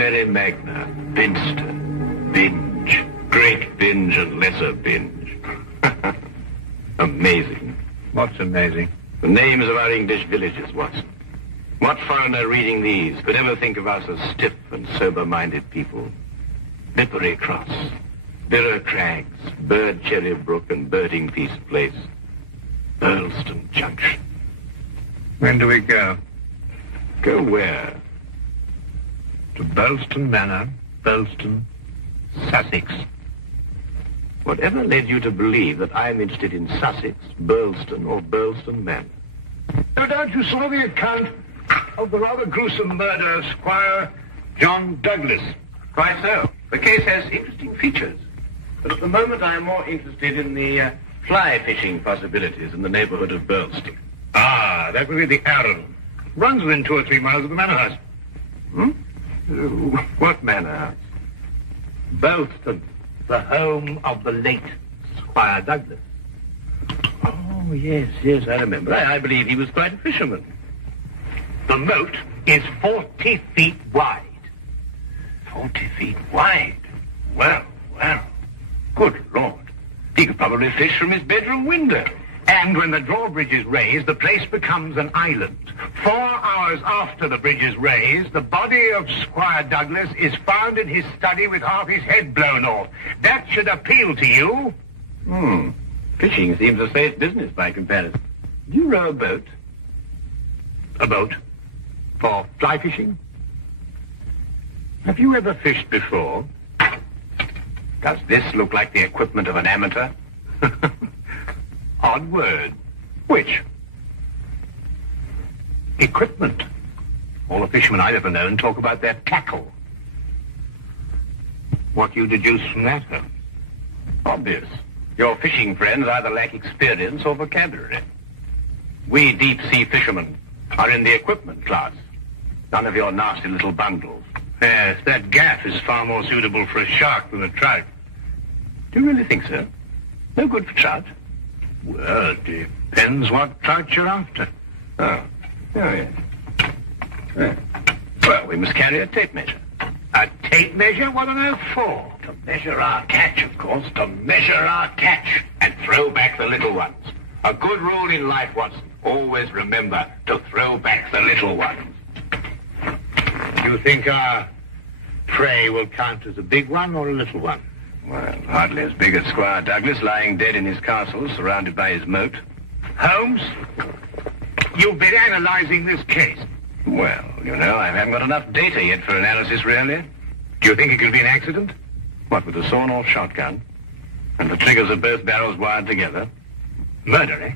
Mary Magna, Binster, Binge, Great Binge and Lesser Binge. Amazing. What's amazing? The names of our English villages, Watson. What foreigner reading these could ever think of us as stiff and sober-minded people? Lippery Cross, Birrer Crags, Bird Cherry Brook and Birding Piece Place, Burlston Junction. When do we go? Go where? To Burlston Manor, Burlston, Sussex. Whatever led you to believe that I'm interested in Sussex, Burlston, or Burlston Manor? No doubt you saw the account of the rather gruesome murder of Squire John Douglas. Quite so. The case has interesting features. But at the moment I am more interested in the fly fishing possibilities in the neighborhood of Burlston. Ah, that would be the Arrow. Runs within 2 or 3 miles of the manor house. What manor house? Burlston, the home of the late Squire Douglas. Oh, yes, I remember. I believe he was quite a fisherman. The moat is 40 feet wide. 40 feet wide? Well. Good Lord. He could probably fish from his bedroom window. And when the drawbridge is raised, the place becomes an island. 4 hours after the bridge is raised, the body of Squire Douglas is found in his study with half his head blown off. That should appeal to you. Fishing seems a safe business by comparison. Do you row a boat? A boat? For fly fishing? Have you ever fished before? Does this look like the equipment of an amateur? Odd word. Which? Equipment. All the fishermen I've ever known talk about their tackle. What do you deduce from that, Holmes? Obvious. Your fishing friends either lack experience or vocabulary. We deep-sea fishermen are in the equipment class. None of your nasty little bundles. Yes, that gaff is far more suitable for a shark than a trout. Do you really think so? No good for trout? Well, it depends what trout you're after. Oh, yes. Well, we must carry a tape measure. A tape measure? What on earth for? To measure our catch, of course. To measure our catch and throw back the little ones. A good rule in life, Watson. Always remember to throw back the little ones. Do you think our prey will count as a big one or a little one? Well, hardly as big as Squire Douglas lying dead in his castle, surrounded by his moat. Holmes, you've been analyzing this case. Well, I haven't got enough data yet for analysis, really. Do you think it could be an accident? What, with a sawn-off shotgun? And the triggers of both barrels wired together? Murder, eh?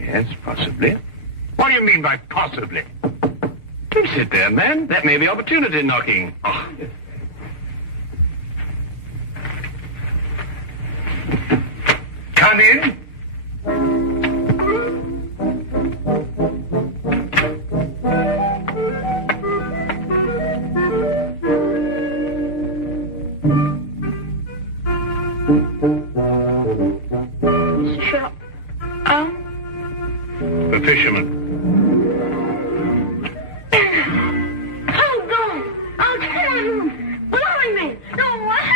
Yes, possibly. What do you mean by possibly? Don't sit there, man. That may be opportunity knocking. Oh. Come in. Mr. Sharp. The fisherman. Hold on! I'll tell you! Blimey! No,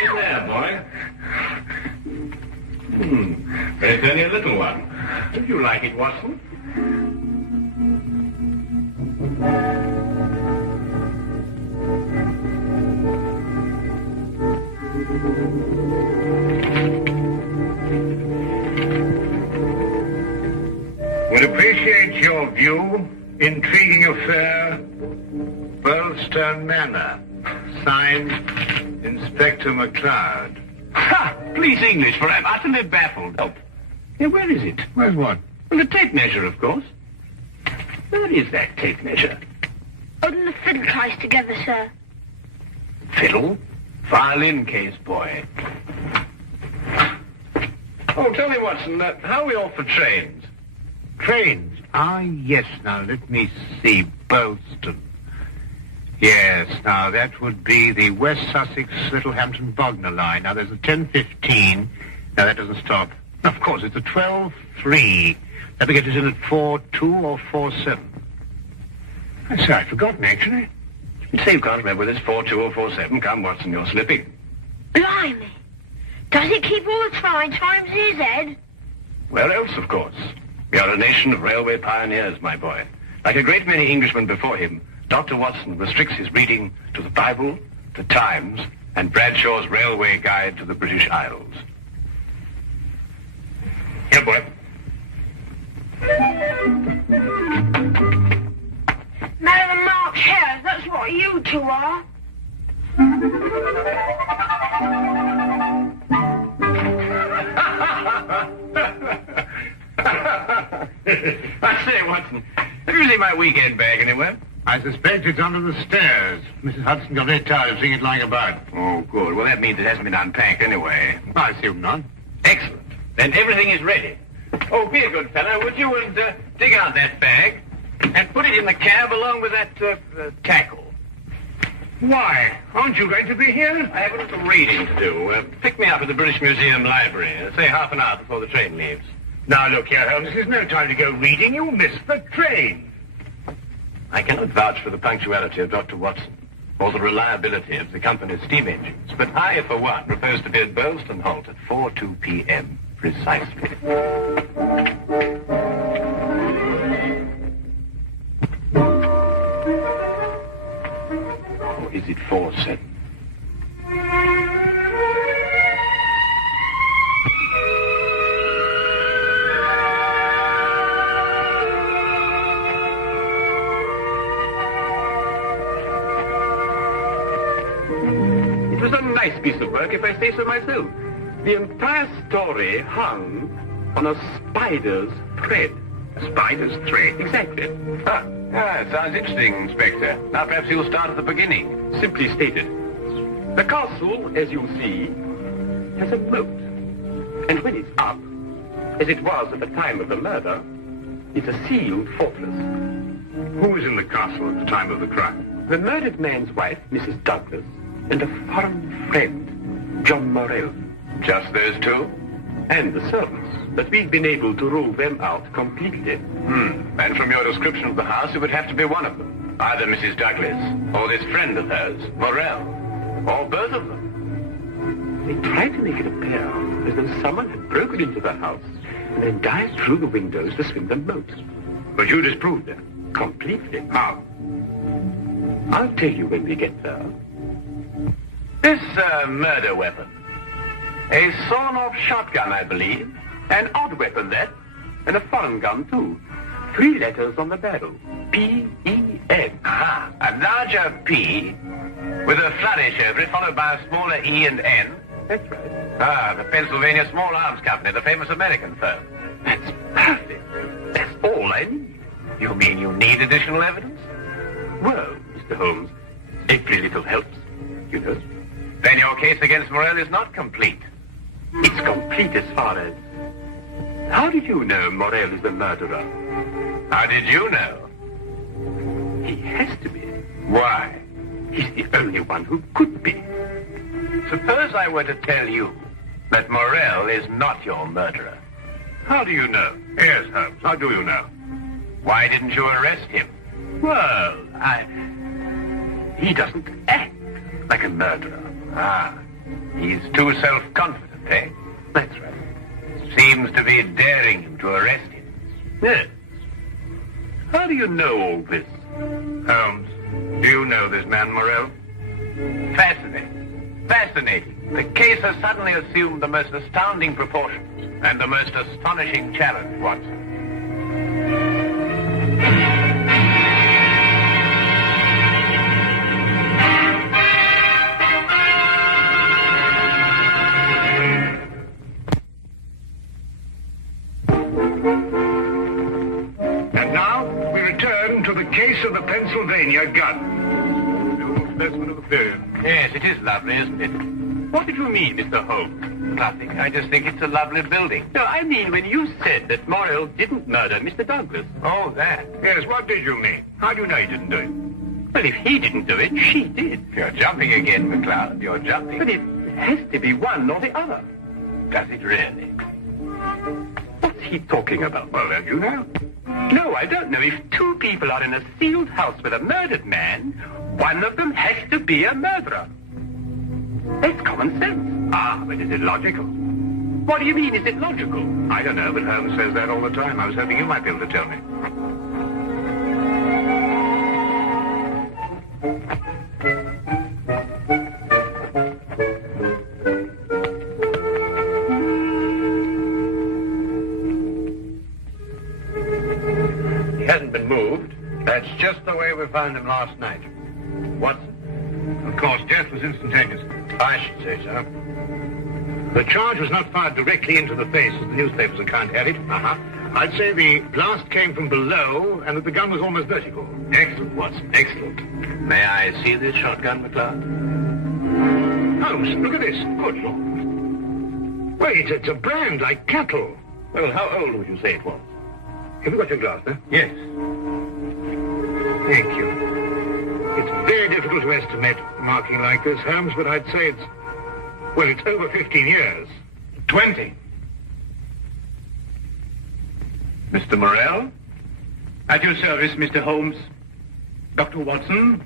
Sit there, boy. But it's only a little one. Would you like it, Watson? Would appreciate your view. Intriguing affair. Burlston Manor. Signed, Inspector McLeod. Ha! Please English, for I'm utterly baffled. Oh. Yeah, where is it? Where's what? Well, the tape measure, of course. Where is that tape measure? Holding the fiddle ties together, sir. Fiddle? Violin case, boy. Oh, tell me, Watson, how are we off for trains? Trains? Ah, yes. Now, let me see. Burlston. Yes, now, that would be the West Sussex Littlehampton Bognor line. Now, there's a 10:15. Now, that doesn't stop. Of course, it's a 12:3. That get us in at 4:2 or 4:7. I say, I'd forgotten, actually. You say you can't remember whether it's 42 or 47. Come, Watson, you're slipping. Blimey. Does it keep all the times his head? Where else, of course? We are a nation of railway pioneers, my boy. Like a great many Englishmen before him, Dr. Watson restricts his reading to the Bible, the Times, and Bradshaw's Railway Guide to the British Isles. Here, boy. Man and Mark's hares, that's what you two are. I say, Watson, have you seen my weekend bag anywhere? I suspect it's under the stairs. Mrs. Hudson got very tired of seeing it lying about. Oh, good. Well, that means it hasn't been unpacked anyway. I assume not. Excellent. Then everything is ready. Oh, be a good fellow, would you, and dig out that bag and put it in the cab along with that tackle. Why? Aren't you going to be here? I have a little reading to do. Pick me up at the British Museum Library, say half an hour before the train leaves. Now, look here, Holmes, this is no time to go reading. You'll miss the train. I cannot vouch for the punctuality of Dr. Watson or the reliability of the company's steam engines, but I, for one, propose to be at Burleston Halt at 4:02 p.m. precisely. Or is it 4:07? It was a nice piece of work, if I say so myself. The entire story hung on a spider's thread. A spider's thread? Exactly. Sounds interesting, Inspector. Now perhaps you'll start at the beginning. Simply stated, the castle, as you see, has a moat. And when it's up, as it was at the time of the murder, it's a sealed fortress. Who was in the castle at the time of the crime? The murdered man's wife, Mrs. Douglas, and a foreign friend, John Morell. Just those two? And the servants. But we've been able to rule them out completely. And from your description of the house, it would have to be one of them. Either Mrs. Douglas, or this friend of hers, Morell, or both of them. They tried to make it appear as though someone had broken into the house and then dived through the windows to swim the moat. But you disproved that. Completely. How? I'll tell you when we get there. This murder weapon. A sawn-off shotgun, I believe. An odd weapon, that. And a foreign gun, too. 3 letters on the barrel. P-E-N. Aha. A larger P with a flourish over it, followed by a smaller E and N. That's right. The Pennsylvania Small Arms Company, the famous American firm. That's perfect. That's all I need. You mean you need additional evidence? Well, Mr. Holmes, every little helps, you know. Then your case against Morell is not complete. It's complete as far as... How did you know Morell is the murderer? How did you know? He has to be. Why? He's the only one who could be. Suppose I were to tell you that Morell is not your murderer. How do you know? Yes, Holmes, how do you know? Why didn't you arrest him? Well, he doesn't act like a murderer. He's too self-confident, eh? That's right. Seems to be daring him to arrest him. Yes. How do you know all this? Holmes, do you know this man Morell? Fascinating. Fascinating. The case has suddenly assumed the most astounding proportions and the most astonishing challenge, Watson. And now we return to the case of the Pennsylvania Gun. Specimen of the period. Yes, it is lovely, isn't it? What did you mean, Mr. Holmes? Nothing. I just think it's a lovely building. No, I mean when you said that Morell didn't murder Mr. Douglas. Oh, that. Yes, what did you mean? How do you know he didn't do it? Well, if he didn't do it, she did. You're jumping again, McLeod. You're jumping. But it has to be one or the other. Does it really? What's he talking about? Well, then you know. No, I don't know. If two people are in a sealed house with a murdered man, one of them has to be a murderer. That's common sense. Ah, but is it logical? What do you mean, is it logical? I don't know, but Holmes says that all the time. I was hoping you might be able to tell me. He hasn't been moved. That's just the way we found him last night. Watson? Of course, death was instantaneous. I should say so. The charge was not fired directly into the face, as the newspaper's account had it. I'd say the blast came from below, and that the gun was almost vertical. Excellent, Watson, excellent. May I see this shotgun, McLeod? Holmes, look at this. Good Lord. Wait, it's a brand like cattle. Well, how old would you say it was? Have you got your glass there? Yes. Thank you. It's very difficult to estimate marking like this, Holmes, but I'd say it's over 15 years. 20. Mr. Morrell? At your service, Mr. Holmes. Dr. Watson?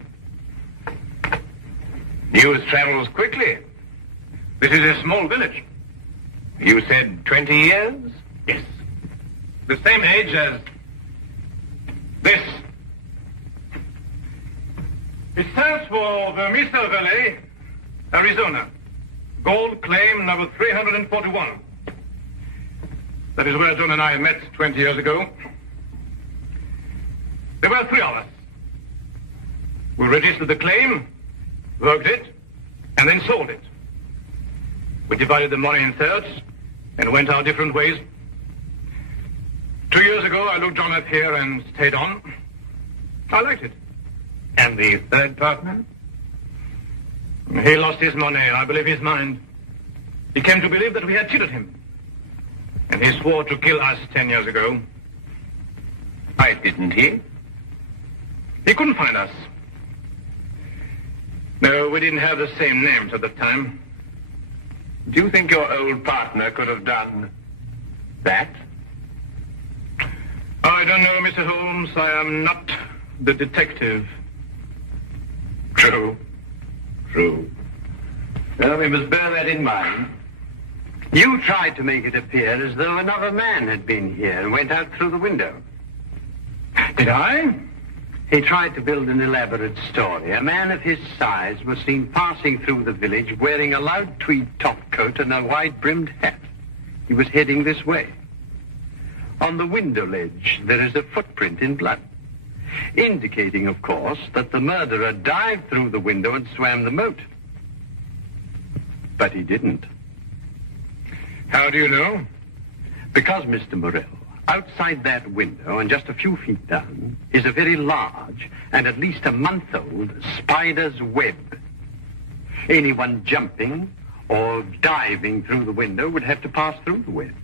News travels quickly. This is a small village. You said 20 years? Yes. The same age as this. It stands for Vermissa Valley, Arizona. Gold claim number 341. That is where John and I met 20 years ago. There were three of us. We registered the claim, worked it, and then sold it. We divided the money in thirds and went our different ways. 2 years ago, I looked John up here and stayed on. I liked it. And the third partner? He lost his money, and I believe his mind. He came to believe that we had cheated him. And he swore to kill us 10 years ago. Why didn't he? He couldn't find us. No, we didn't have the same names at the time. Do you think your old partner could have done that? I don't know, Mr. Holmes. I am not the detective. True. Well, we must bear that in mind. You tried to make it appear as though another man had been here and went out through the window. Did I? He tried to build an elaborate story. A man of his size was seen passing through the village wearing a loud tweed topcoat and a wide-brimmed hat. He was heading this way. On the window ledge, there is a footprint in blood, indicating, of course, that the murderer dived through the window and swam the moat. But he didn't. How do you know? Because, Mr. Morrell, outside that window and just a few feet down is a very large and at least a month-old spider's web. Anyone jumping or diving through the window would have to pass through the web.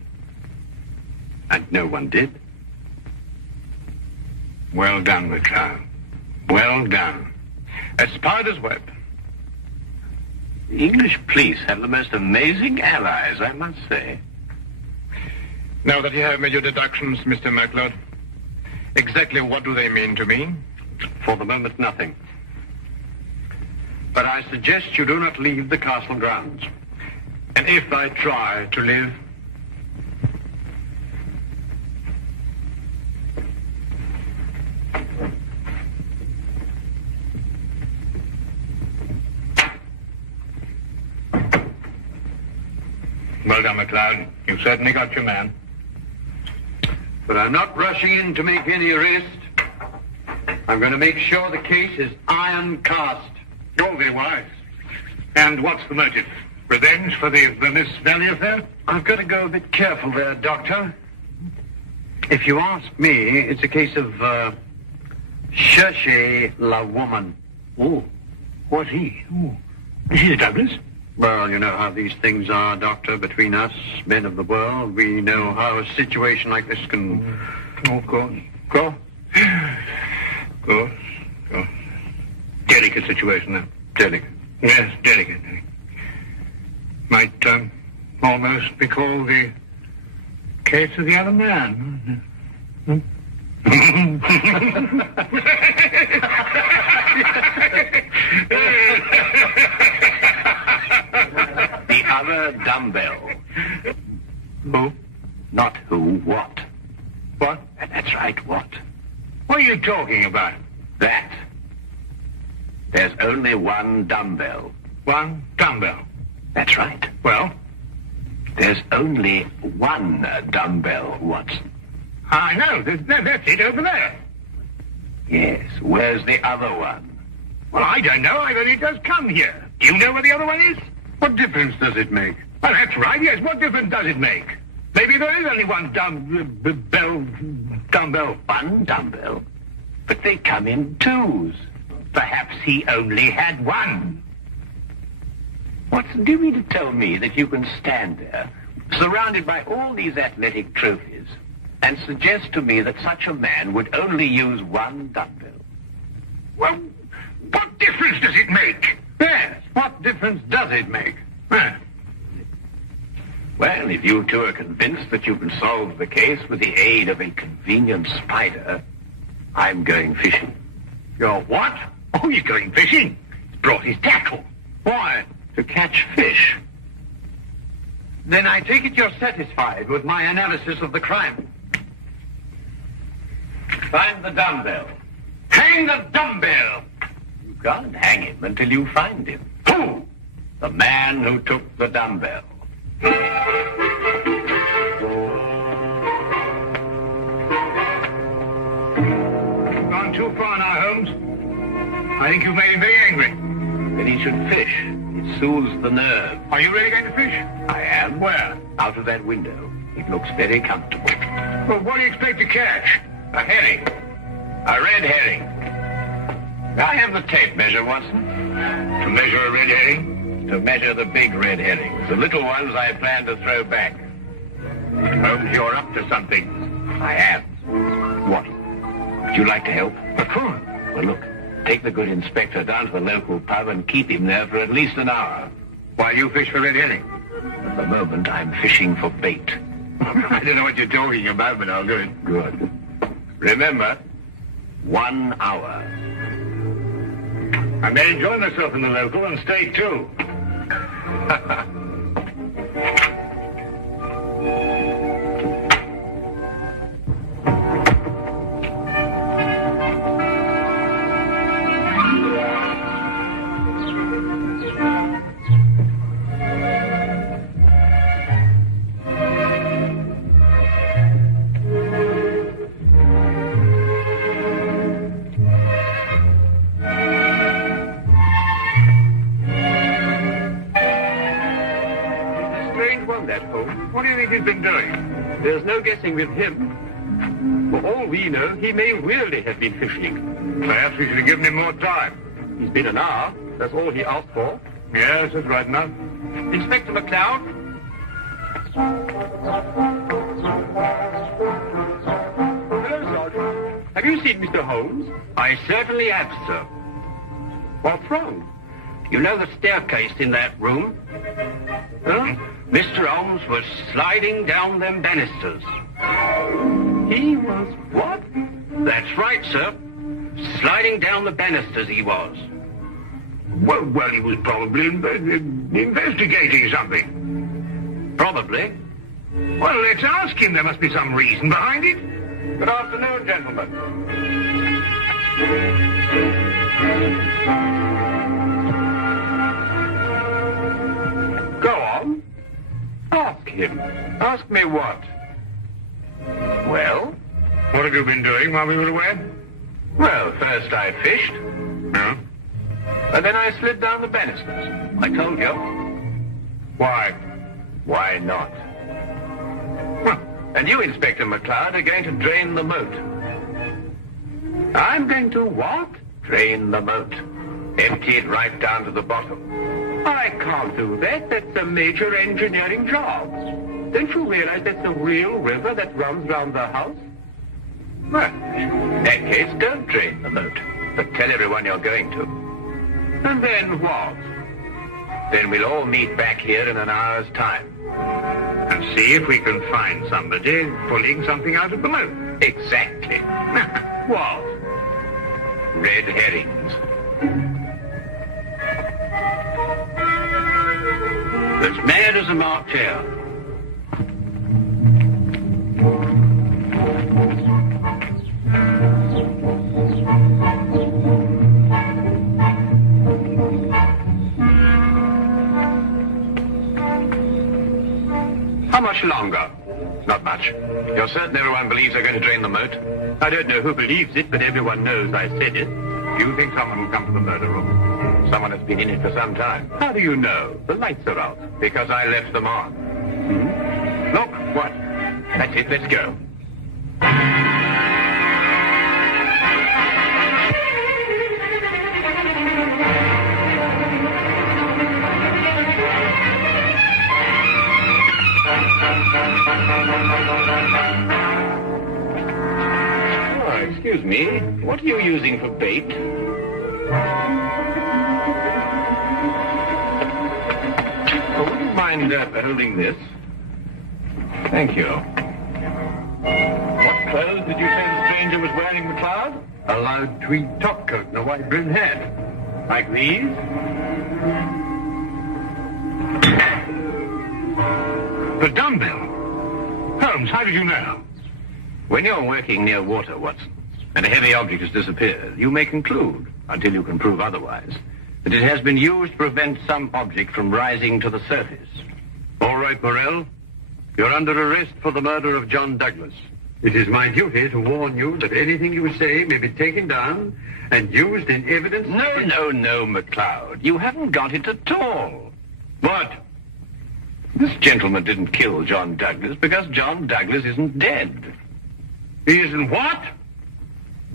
And no one did. Well done, McLeod. Well done. A spider's web. The English police have the most amazing allies, I must say. Now that you have made your deductions, Mr. MacLeod, exactly what do they mean to me? For the moment, nothing. But I suggest you do not leave the castle grounds. And if I try to live? Well done, McLeod. You certainly got your man. But I'm not rushing in to make any arrest. I'm going to make sure the case is iron cast. You're very wise. And what's the motive? Revenge for the Vermissa Valley affair? I've got to go a bit careful there, Doctor. If you ask me, it's a case of, cherchez la woman. Oh, what's he? Oh, is he a Douglas? Well, you know how these things are, Doctor, between us, men of the world. We know how a situation like this can... Oh, of course. Go. Of course. Delicate situation, then. Delicate. Yes, delicate. Might almost be called the case of the other man. The other dumbbell. Who? Not who, what. What? That's right, what. What are you talking about? That. There's only one dumbbell. One dumbbell. That's right. Well, There's only one dumbbell, Watson. I know. That's it over there. Yes, where's the other one? Well, I don't know. I've only just come here. Do you know where the other one is? What difference does it make? Well, that's right, yes. What difference does it make? Maybe there is only one dumbbell. One dumbbell? But they come in twos. Perhaps he only had one. Watson, do you mean to tell me that you can stand there, surrounded by all these athletic trophies, and suggest to me that such a man would only use one dumbbell? Well, what difference does it make? Yes, what difference does it make? Well, if you two are convinced that you can solve the case with the aid of a convenient spider, I'm going fishing. You're what? Oh, he's going fishing. He's brought his tackle. Why? To catch fish. Then I take it you're satisfied with my analysis of the crime. Find the dumbbell. Hang the dumbbell. You can't hang him until you find him. Who? The man who took the dumbbell. Gone too far now, Holmes. I think you've made him very angry. Then he should fish. It soothes the nerve. Are you really going to fish? I am. Where? Out of that window. It looks very comfortable. Well, what do you expect to catch? A herring. A red herring. I have the tape measure, Watson. To measure a red herring? To measure the big red herrings. The little ones I plan to throw back. Holmes, you're up to something. I am. What? Would you like to help? Of course. Well, look. Take the good inspector down to the local pub and keep him there for at least an hour. While you fish for red herring? At the moment, I'm fishing for bait. I don't know what you're talking about, but I'll do it. Good. Remember, 1 hour. I may enjoy myself in the local and stay too. What do you think he's been doing? There's no guessing with him. For all we know, he may really have been fishing. Perhaps we should have given him more time. He's been an hour. That's all he asked for. Yes, that's right enough. Inspector McLeod? Hello, Sergeant. Have you seen Mr. Holmes? I certainly have, sir. What's wrong? You know the staircase in that room? Huh? Mr. Holmes was sliding down them banisters. He was what? That's right, sir. Sliding down the banisters he was. Well, he was probably investigating something. Probably. Well, let's ask him. There must be some reason behind it. Good afternoon, gentlemen. Go on. Ask him. Ask me what? Well? What have you been doing while we were away? Well, first I fished, No. and then I slid down the banisters. I told you. Why? Why not? Well, And you, Inspector McLeod, are going to drain the moat. I'm going to what? Drain the moat. Empty it right down to the bottom. I can't do that. That's a major engineering job. Don't you realize that's a real river that runs round the house? Well, in that case, don't drain the moat, but tell everyone you're going to. And then what? Then we'll all meet back here in an hour's time. And see if we can find somebody pulling something out of the moat. Exactly. What? Red herrings. As mad as a March hare. How much longer? Not much. You're certain everyone believes they're going to drain the moat? I don't know who believes it, but everyone knows I said it. Do you think someone will come to the murder room? Someone has been in it for some time. How do you know? The lights are out. Because I left them on. Look. What? That's it. Let's go. Oh, excuse me. What are you using for bait? Oh, would you mind holding this? Thank you. What clothes did you say the stranger was wearing, McLeod? A loud tweed topcoat and a wide-brimmed hat. Like these? The dumbbell. Holmes, how did you know? When you're working near water, Watson, and a heavy object has disappeared, you may conclude, until you can prove otherwise, that it has been used to prevent some object from rising to the surface. All right, Morrell. You're under arrest for the murder of John Douglas. It is my duty to warn you that anything you say may be taken down and used in evidence... No, McLeod. You haven't got it at all. What? This gentleman didn't kill John Douglas because John Douglas isn't dead. He isn't what?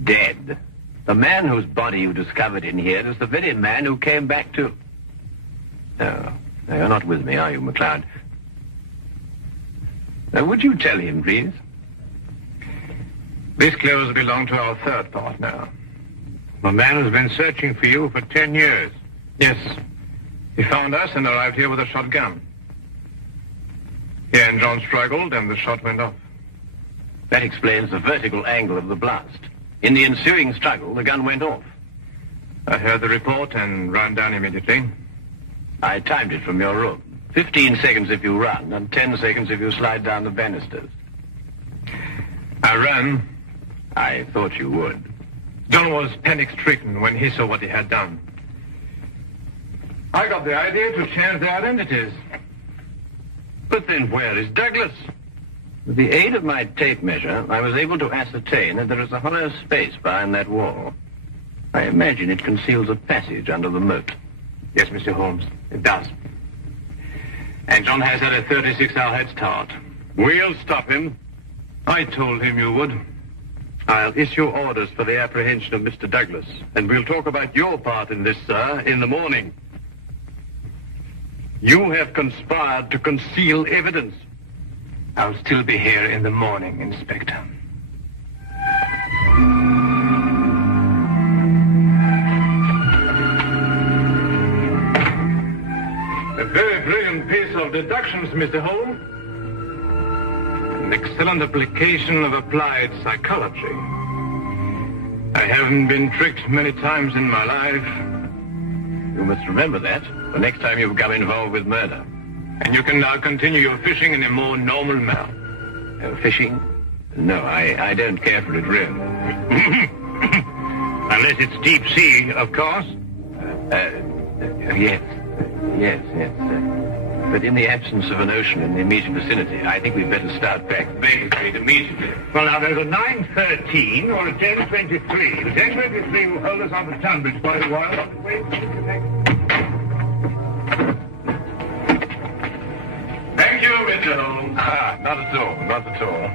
Dead. The man whose body you discovered in here is the very man who came back to... No, you're not with me, are you, McLeod? Would you tell him, please? These clothes belong to our third partner. The man has been searching for you for 10 years. Yes. He found us and arrived here with a shotgun. He and John struggled and the shot went off. That explains the vertical angle of the blast. In the ensuing struggle, the gun went off. I heard the report and ran down immediately. I timed it from your room. 15 seconds if you run and 10 seconds if you slide down the banisters. I ran. I thought you would. John was panic-stricken when he saw what he had done. I got the idea to change their identities. But then where is Douglas? With the aid of my tape measure, I was able to ascertain that there is a hollow space behind that wall. I imagine it conceals a passage under the moat. Yes, Mr. Holmes, it does. And John has had a 36-hour head start. We'll stop him. I told him you would. I'll issue orders for the apprehension of Mr. Douglas, and we'll talk about your part in this, sir, in the morning. You have conspired to conceal evidence. I'll still be here in the morning, Inspector. A very brilliant piece of deductions, Mr. Holmes. An excellent application of applied psychology. I haven't been tricked many times in my life. You must remember that the next time you become involved with murder. And you can now continue your fishing in a more normal manner. Fishing? No, I don't care for it, really. Unless it's deep sea, of course. Yes. But in the absence of an ocean in the immediate vicinity, I think we'd better start back to Baker Street immediately. Well, now, there's a 9:13 or a 10:23. The 10:23 will hold us on the Tunbridge quite a while. Thank you, Mr. Holmes. Not at all.